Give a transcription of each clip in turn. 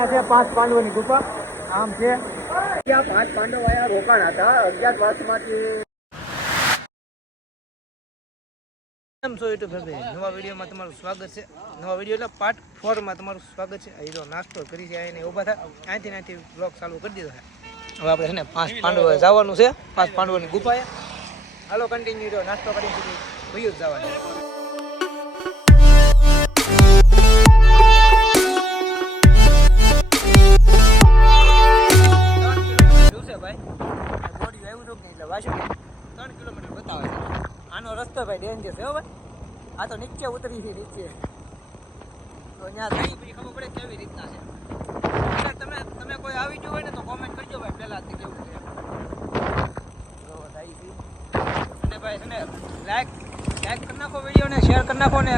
અહીંયા છે પાંચ પાંડવોની ગુફા. આમ છે. ત્યાં પાંચ પાંડવો અહીંયા રોકાણ હતા. અજ્ઞાતવાસમાંથી કેમ છો યુટ્યુબ ફેમિલી નવા વિડીયોમાં તમારું સ્વાગત છે. નવા વીડિયો એટલે પાર્ટ ફોરમાં તમારું સ્વાગત છે. અહીં નાસ્તો કરી છે એને ઊભા થાય અહીંથી અહીંથી બ્લોગ ચાલુ કરી દીધો હવે આપણે છે ને પાંચ પાંડવો જવાનું છે. પાંચ પાંડવોની ગુફાએ. હાલો કન્ટિન્યુ નાસ્તો કરી સુધી ભયું જવાનું. રસ્તો ભાઈ છે હો આ તો નીચે ઉતરી છે નીચે. તો ત્યાં જઈ પછી ખબર પડે કેવી રીતના છે. તમે તમે કોઈ આવી ગયું હોય ને તો કોમેન્ટ કરજો ભાઈ પહેલાંથી કેવું છે. અને ભાઈ છે લાઈક લાઈક કરી નાખો વિડીયોને શેર કરી નાખો ને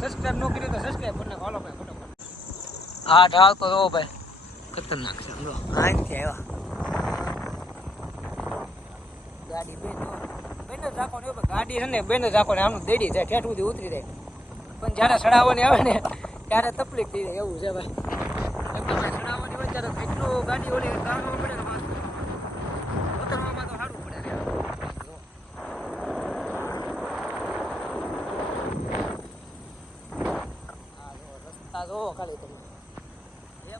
સબસ્ક્રાઈબ ન તો સબસ્ક્રાઈબ કરી નાખો. હાલો ભાઈ ફટાફટ. હા ઢાળ તો જો ભાઈ. ખતરનાક છે સમજો અહીંથી આવ્યા ગાડી બે ગાડી છે ને, બેન જ રાખો ને આમનું દેડી જાય, ઠેઠ સુધી ઉતરી જાય. પણ જ્યારે ચડાવવાની આવે ને, ત્યારે તકલીફ થઈ જાય, એવું છે ભાઈ. સડાવવાની હોય ત્યારે એટલું ગાડી ઓલી કાઢવા પડે ઉતરવામાં તો સારું પડે જો. ખાલી તમે.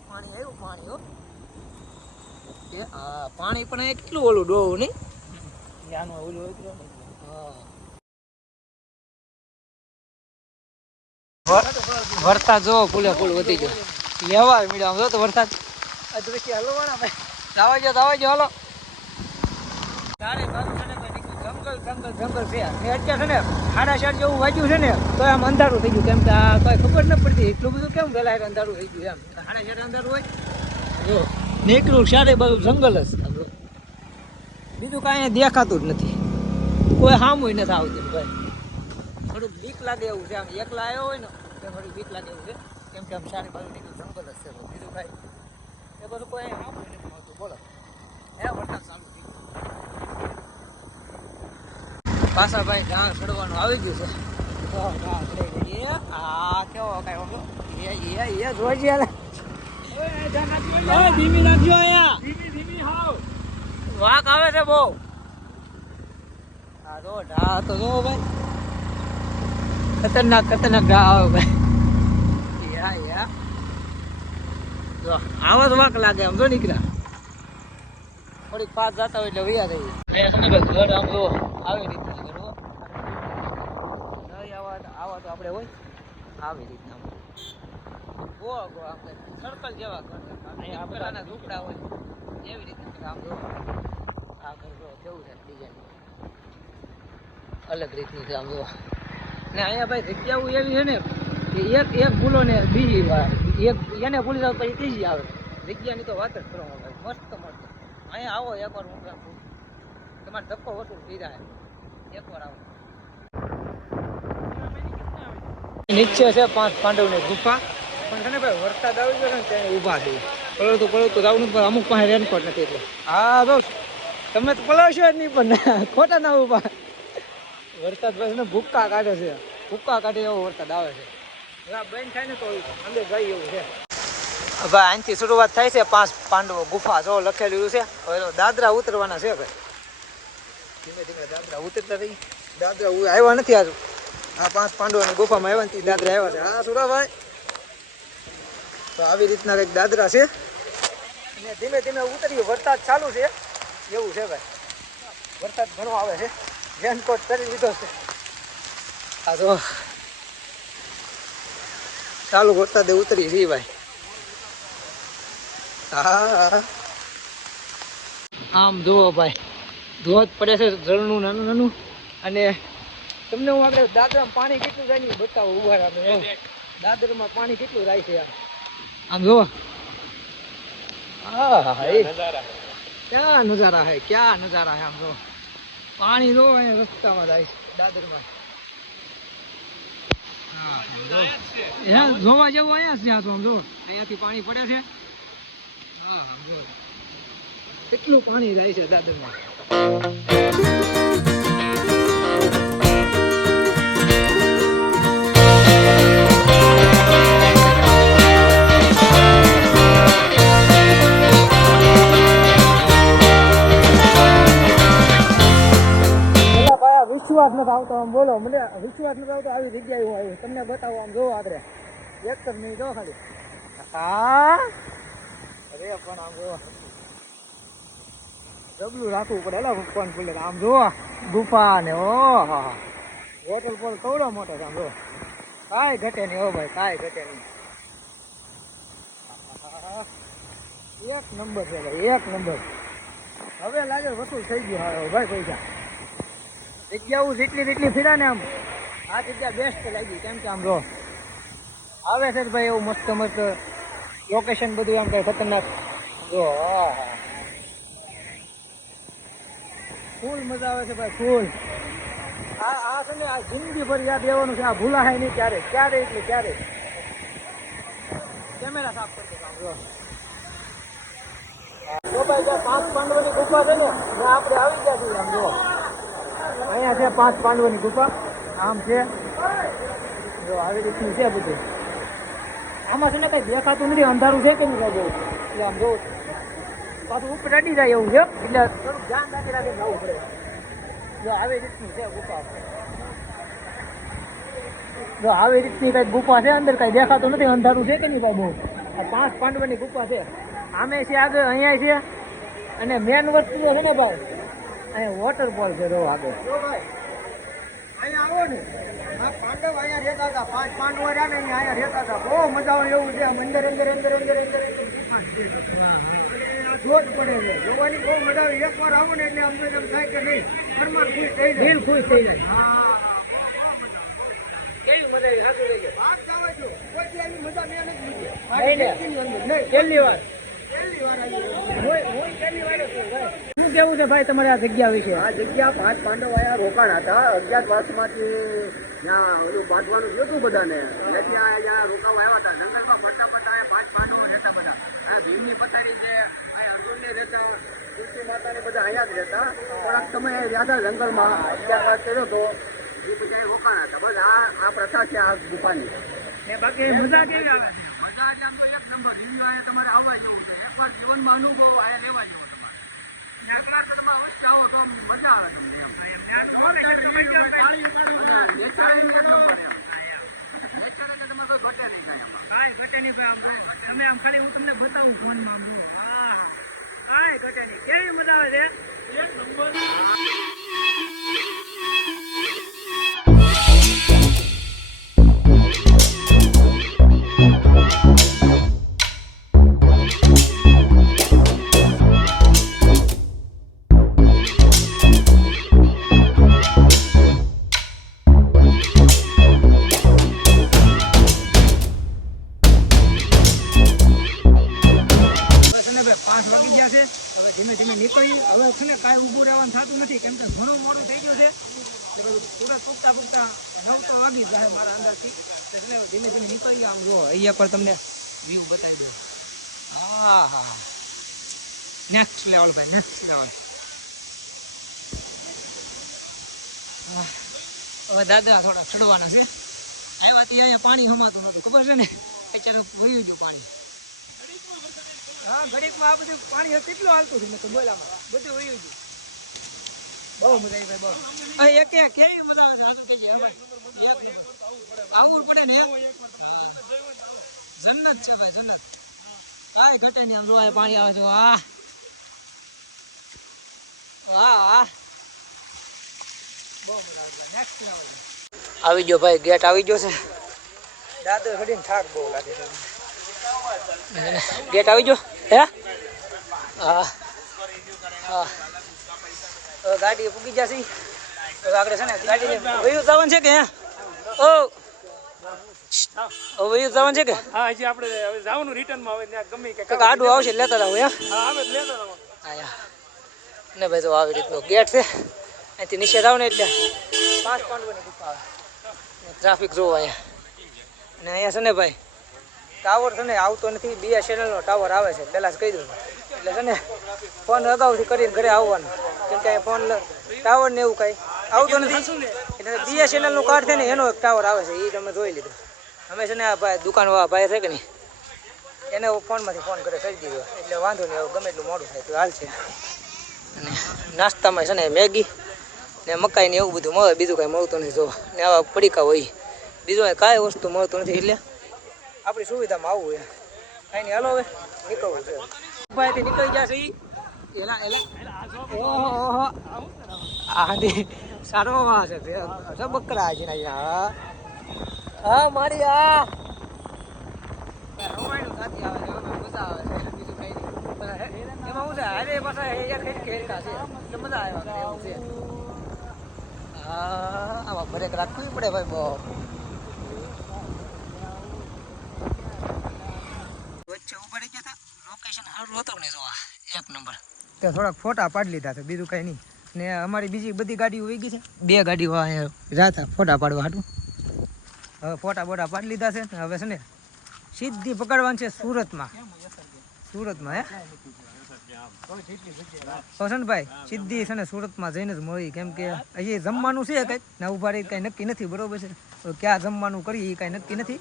પાણી આવ્યું પાણી, હો. પાણી પણ એટલું ઓલું ડોવું નહીં. ત્યાંનું ઓલું વરસાદ જો ફૂલે ફૂલ વધી ગયો. લેવા મીડિયા જો તો વરસાદ. આ દ્રશ્ય હલવાના ભાઈ. દાવા જો દાવા જો હાલો. તારે બાજુ છે ને જંગલ જંગલ જંગલ છે. અત્યારે છે ને સાડા ચાર જેવું વાંચ્યું છે ને તો આમ અંધારું થઈ ગયું. કેમ કે આ કોઈ ખબર ન પડતી. એટલું બધું કેમ વહેલા અંધારું થઈ ગયું એમ. સાડા ચાર અંધારું હોય જો નીકળ્યું ચારે બાજુ જંગલ જ. બીજું કાંઈ દેખાતું જ નથી. કોઈ સામું નથી આવતું ભાઈ. થોડુંક બીક લાગે એવું છે આમ. એકલા આવ્યો હોય ને તો થોડી બીક લાગે છે. કેમ કે આમ સારી બાજુ નીકળ્યું જંગલ જ છે. બીજું કાંઈ એ બધું કોઈ સામું નથી બોલો. એ વરસાદ ચાલુ થઈ ગયો. પાછા ભાઈ ઘાસ ચડવાનું આવી ગયું છે. તો ઘાસ. આ કેવો કાંઈ ઓલો એ એ એ જોઈ લે ધીમી નાખજો અહીંયા. વાઘ આવે છે બહુ. આ તો ઢા તો જો ભાઈ. ખતરનાક ખતરનાક ઢા આવે ભાઈ. યા યા. જો આવો તો વાંક લાગે આમ જો નીકળ્યા. થોડીક પાસ જતા હોય એટલે વૈયા તમે ભાઈ ઘર આમ જો આવી રીતના ઘર આવા આવા તો આપણે હોય. આવી રીતના. ગો ગો આપણે સર્કલ જેવા કરતા પેલાના ઝૂંપડા હોય. એવી રીતના આમ જો. આ ઘર જો કેવું છે ડિઝાઇન અલગ રીતની છે આમ જો. ને અહીંયા ભાઈ જગ્યાઓ એવી છે ને એક એક ભૂલો ને બીજી વાર. એક, એને ભૂલી જાવ પછી ત્રીજી આવે. જગ્યાની તો વાત જ કરો ભાઈ મસ્ત મસ્ત. અહીંયા આવો એકવાર હું રાખું તમારે ધક્કો વસૂલ જાય એકવાર આવો. નીચે છે પાંચ પાંડવની ગુફા. પણ છે ને ભાઈ, વરસાદ આવી ગયો ને ત્યાં ઊભા છે. પલળતું પલળતું જવાનું પણ અમુક પાસે રેનકોટ નથી એટલે. હા દોસ્ત તમે તો પલાવશો જ નહીં પણ ખોટા ના ઊભા. વરસાદ પછી ને ભૂક્કા કાઢે છે. ભૂક્કા કાઢે એવો વરસાદ આવે છે. બંધ થાય ને તો અંદર જાય એવું છે. હવે અહીંથી શરૂઆત થાય છે. પાંચ પાંડવો ગુફા જો લખેલું છે. હવે દાદરા ઉતરવાના છે ભાઈ. ધીમે ધીમે દાદરા ઉતરતા રહી. દાદરા આવ્યા નથી આજુ આ પાંચ પાંડવોની ગુફામાં આવ્યા નથી દાદરા આવ્યા છે. હા સુરાભાઈ તો આવી રીતના કંઈક દાદરા છે. અને ધીમે ધીમે ઉતર્યું વરસાદ ચાલુ છે. એવું છે ભાઈ. વરસાદ ઘણો આવે છે. રેનકોટ કરી લીધો છે આ તો ચાલુ વરસાદે ઉતરી રહી ભાઈ હા આમ જુઓ ભાઈ, ધોધ પડે છે ઝરણું નાનું નાનું. અને તમને હું આપણે દાદરામાં પાણી કેટલું જાય ને બતાવું ઊભા રાખે એમ. દાદરમાં પાણી કેટલું જાય છે આમ. જુઓ. હા એ. ક્યાં નજારા હે, ક્યાં નજારા હે, આમ જો પાણી જો અહીંયા રસ્તામાં જાય. દાદરમાં. જોવા જેવું અહીંયા છે જ્યાં છો આમ જો. અહીંયાથી પાણી પડે છે. હા કેટલું પાણી જાય છે દાદરમાં. નથી આવતો, આમ બોલો, મને વિશ્વાસ નથી આવતો, આવી જગ્યાએ હું તમને બતાવો, આમ જોવો આપણે એક જ નહીં જો ખાલી. હા? અરે પણ આમ જોવો. ડબલું રાખવું પડે એલા ફોન ફૂલે, આમ જોવો. ગુફા ને, ઓ હોટલ પોલ કવડો મોટો છે, આમ જોવો. કાંઈ ઘટે નહીં હો ભાઈ, કાંઈ ઘટે નહીં. એક નંબર છે ભાઈ, એક નંબર. હવે લાગે વસૂલ થઈ ગયું ભાઈ, પૈસા. જગ્યાઓ જેટલી જેટલી ફીરા ને આમ, આ જગ્યા બેસ્ટ લાગી, કેમ કે આમ જો, આવે છે ભાઈ એવું મસ્ત મસ્ત લોકેશન બધું આમ કઈ ખતરનાક. જો ફૂલ મજા આવે છે ભાઈ, ફૂલ. આ આ છે ને, આ જિંદગી ભર યાદ રહેવાનું છે, આ ભૂલાય નહીં ક્યારે ક્યારે એટલે ક્યારે. કેમેરા સાફ હતો આમ રો ભાઈ પાંચ પાંડવોની ગુફા છે ને આપણે આવી ગયા છીએ, આમ જો. અહીંયા છે પાંચ પાંડવોની ગુફા. આમ છે. જો આવી રીતનું છે બધું. આમાં છે ને કઈ દેખાતું નથી, અંધારું છે કે નહીં બહુ? એટલે આમ જો, પાછું ઉપર ચડી જાય એવું છે. એટલે થોડુંક ધ્યાન રાખી રાખી જવું પડે. જો આવી રીતની છે ગુફા. જો આવી રીતની કઈ ગુફા છે, અંદર કઈ દેખાતું નથી, અંધારું છે કે નહીં બાબુ આ પાંચ પાંડવોની ગુફા છે. આમે છે આગળ, અહીંયા છે. અને મેન વસ્તુ છે ને ભાઈ? અહીંયા વોટરફોલ છે રહો આગળ. અહીંયા આવો ને. આ પાંડવ અહીંયા રહેતા હતા. પાંચ પાંડવ રહ્યા ને અહીંયા અહીંયા રહેતા હતા. બહુ મજા આવે એવું છે. આમ અંદર અંદર અંદર અંદર અંદર જોત પડે છે. જોવાની બહુ મજા આવે. એકવાર આવો ને એટલે અમને એમ થાય કે નહીં પરમાર ખુશ થઈ જાય. દિલ ખુશ થઈ જાય. હા કેવી મજા આવી? ભાગ જવા જો કોઈ મજા મેં નથી લીધી. નહીં પહેલી વાર. પહેલી વાર આવી. હોય હોય પહેલી વાર છું. શું કેવું છે ભાઈ તમારે આ જગ્યા વિશે? આ જગ્યા પાંચ પાંડવ આયા રોકાણ હતા. અજ્ઞાતવાસમાંથી ત્યાં ઓલું બાંધવાનું થયું હતું બધાને. ત્યાં અહીંયા રોકાવા આવ્યા હતા. જંગલમાં ફરતા ફરતા પાંચ પાંડવો રહેતા બધા. આ ભીમની પથારી છે. અર્જુનની રહેતા. તુલસી માતાને બધા અહીંયા જ રહેતા. થોડાક સમય રહ્યા જંગલમાં જંગલમાં અજ્ઞાતવાસ કર્યો તો એ બધા રોકાણ હતા. બસ આ આ પ્રથા છે આ ગુફાની. બાકી મજા કેવી આવે મજા આજે આમ તો એક નંબર. રિવ્યુ અહીંયા તમારે આવવા જેવું છે. એકવાર જીવનમાં અનુભવ અહીંયા લેવા 下了怎么样？我得。કાંઈ ઊભું રહેવાનું થતું નથી. કેમ કે ઘણું મોડું થઈ ગયું છે. એટલે સુરત પૂગતા એટલે ધીમે ધીમે નીકળી જુઓ અહીંયા પર તમને વ્યૂ બતાવી દઉં. હા હા હવે દાદા થોડા ચડવાના છે. ત્યાં અહીંયા પાણી હમાતું નતું. ખબર છે ને? અત્યારે વયું ગયું પાણી. હા, ઘડીકમાં આ બધું પાણી કેટલું હાલતું છે? મેં તો બધું વયું ગયું. બહુ મજા આવી ભાઈ બહુ અહીં એક એક કેવી મજા આવે છે? કે છે પડે ને જન્નત છે ભાઈ જન્નત. કાંઈ ઘટે નહીં. આમ જોવાય પાણી આવે છે. વાહ. વાહ વાહ. બહુ મજા આવે નેક્સ્ટ આવી ગયો ભાઈ ગેટ આવી ગયો છે. દાદર ઘડીને થાક બહુ લાગે છે. ગેટ આવી ગયો? હે? હા. હા. હવે ગાડી પૂકી જશે. હવે આગળ છે ને ગાડી વયું જવાનું છે કે ઓ. ઓ વયું જવાનું છે કે? હા હજી આપણે હવે જવાનું રિટર્નમાં હવે ત્યાં ગમે કે આવશે લેતા રહો હે આવે લેતો આયા. ને ભાઈ તો આવી રીતનો ગેટ છે. અહીંથી નીચે જાવ ને એટલે પાંચ પાંડવોની ગુફા આવે ટ્રાફિક જોવો અહીંયા. ને અહીંયા છે ને ભાઈ ટાવર છે ને આવતો નથી. BSNL નો ટાવર આવે છે. પહેલાં જ કહી દઉં એટલે છે ને ફોન અગાઉથી કરીને ઘરે આવવાનું. કેમ કે ફોન ટાવર ને એવું કાંઈ. આવતું નથી. એટલે બીએસએનએલનું કાર્ડ છે ને, એનો એક ટાવર આવે છે એ તમે જોઈ લીધું. અમે છે ને આ ભાઈ, દુકાનવાળા ભાઈ છે કે નહીં? એને ફોનમાંથી ફોન કરે કરી દીધો. એટલે વાંધો નહીં ગમે એટલું મોડું થાય તો હાલ છે અને નાસ્તામાં છે ને મેગી ને મકાઈ ને એવું બધું મળે, બીજું કાંઈ મળતું નથી જો ને આવા પડીકા હોય. બીજું કાંઈ વસ્તુ મળતું નથી, એટલે આપણી સુવિધામાં આવવું એ કાંઈ નહીં, હાલો હવે, નીકળવું છે. ભાઈથી નીકળી જશે એલા એલા. ઓહો આની સારો માં છે અચ્છા બકરા આજે ના હા હા, મારી આ રમાયણું સાથી આવે છે? મજા આવે છે બીજું કઈ નહીં એમાં હું છે. હારે પાછા યાર કઈ ખેરકા છે એટલે મજા આવે છે. હા, આમાં બ્રેક રાખવી પડે ભાઈ બહુ વચ્ચે ઊભા રહી ગયા હતા લોકેશન સારું હતું ને જોવા એક નંબર તે થોડાક ફોટા પાડી લીધા છે બીજું કઈ નહીં. ને અમારી બીજી બધી ગાડીઓ વહી ગઈ છે. બે ગાડીઓ જાતા ફોટા પાડવા હાટું. હવે ફોટા બોટા પાડી લીધા છે ને હવે છે ને સીધી પકડવાની છે સુરતમાં. સુરતમાં હે? ભાઈ સિદ્ધિ છે ને સુરતમાં જઈને જ મળી. કેમ કે અહીંયા જમવાનું છે કંઈક ને ઊભા રહી કંઈ નક્કી નથી બરોબર છે? તો ક્યાં જમવાનું કરીએ એ કાંઈ નક્કી નથી?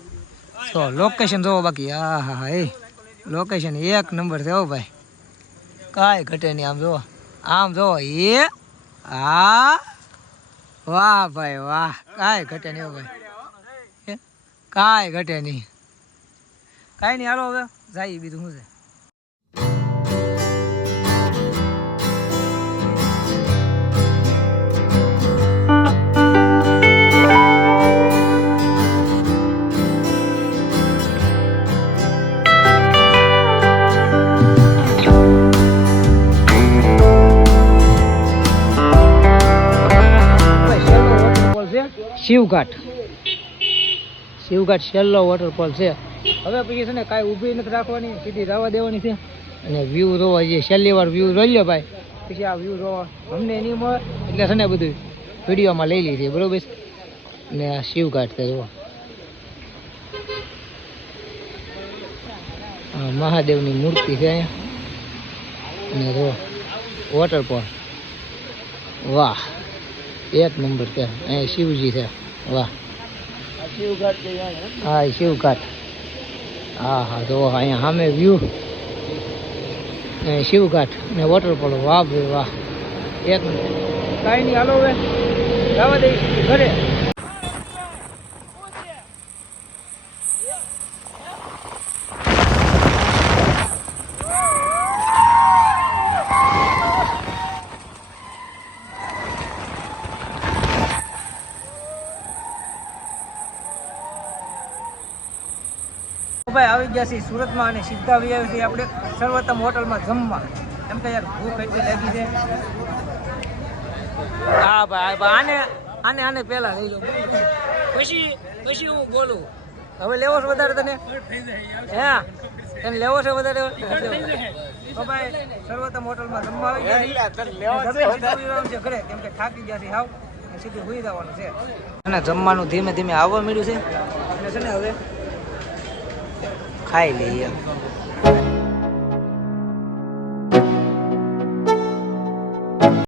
તો લોકેશન જોવો બાકી. હા હા હા એ લોકેશન એક નંબર છે હો ભાઈ. કાંઈ ઘટે નહીં. આમ જોવો આમ જોવો એ હા વાહ ભાઈ વાહ. કાંઈ ઘટે નહીં ભાઈ? કાંઈ ઘટે નહીં. કાંઈ નહીં. હાલો હવે, જાય બીજું શું છે? શિવઘાટ. શિવઘાટ છેલ્લો વોટરફોલ છે. હવે પછી છે ને કાંઈ ઊભી નથી રાખવાની, સીધી રવા દેવાની છે. અને વ્યૂ રોવા જઈએ, છેલ્લી વાર વ્યૂ લો ભાઈ. પછી આ વ્યૂ રોવા અમને નહીં મળે, એટલે છે ને બધું વિડીયોમાં લઈ લીધી, બરોબર? ને આ શિવઘાટ છે જોવા મહાદેવની મૂર્તિ છે અહીંયા. અને જો વોટરફોલ વાહ. એક નંબર છે. અહીં શિવજી છે. વાહ. હા શિવઘાટ. હા હા, તો અહીંયા સામે વ્યૂ શિવઘાટ ને વોટરફોલ વાહ ભાઈ, વાહ. એક નંબર. કાંઈ નહીં, હાલો હવે. ઘરે. આવી ગયા છીએ સુરતમાં અને સીધા આવી આવ્યા છીએ આપણે સર્વોત્તમ હોટલમાં જમવા. એમ કે યાર ભૂખ એટલી લાગી છે. હા ભાઈ આને આને આને પહેલા લઈ લો. પછી પછી હું બોલું. હવે લેવો છે વધારે તને? હે? તને લેવો છે વધારે? તો ભાઈ સર્વોત્તમ હોટલમાં જમવા આવી ગયા છે ઘરે કેમ કે થાકી ગયા છે હાવ. અને સીધું સુઈ જવાનું છે. અને જમવાનું ધીમે ધીમે આવવા મળ્યું છે. અને છે ને હવે Hi, 姨